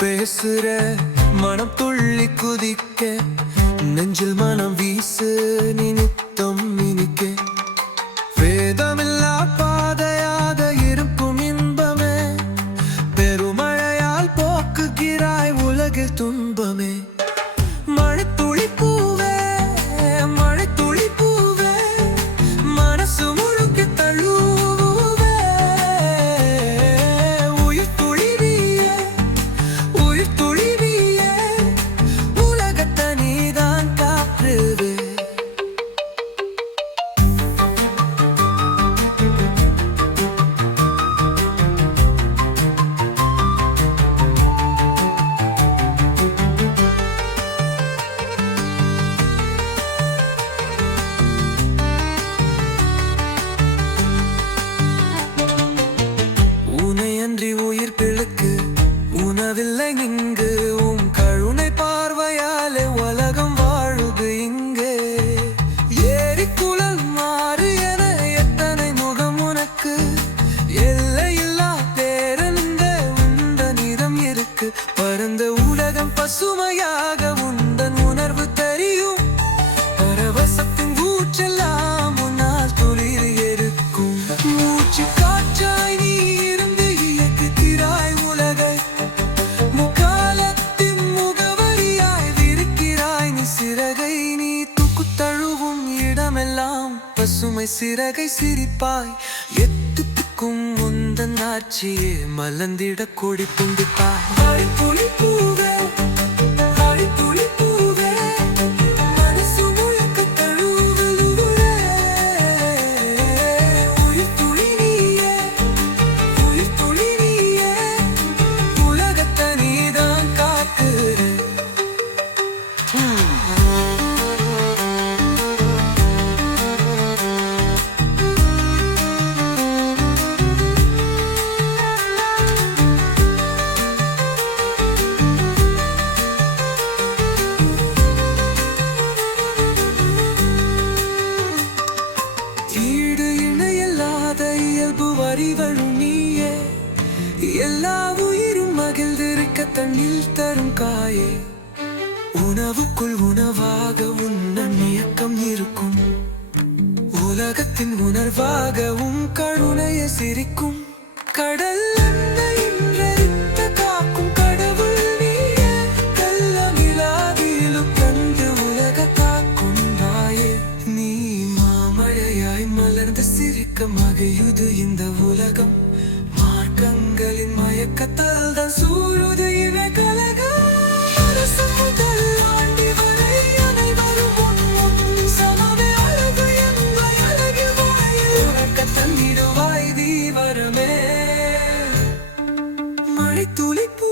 பேசுற மனம் துள்ளி குதிக்க நெஞ்சில் மனம் வீசு நீ உயிர் பிழுக்கு உணவில்லை நீங்கள் பசுமை சிறகை சிரிப்பாய். எத்துக்கும் முந்தன் ஆட்சியே மலர்ந்திட கொடி புந்திப்பாய் புளி பூ எல்லா உயிரும் மகிழ்ந்திருக்க தண்ணில் தரும் காயே. உணவுக்குள் உணவாக உன்னன் இயக்கம் இருக்கும். உலகத்தின் உணர்வாகவும் கருணைய சிரிக்கும். கடல் மலர்ந்து சிரிக்கமாக இது இந்த உலகம். மயக்கத்தால் தான் சூழுது இவை கலக அரசு முதல் ஆண்டி வரை அனைவரும் சமவே அழகு துளிப்பு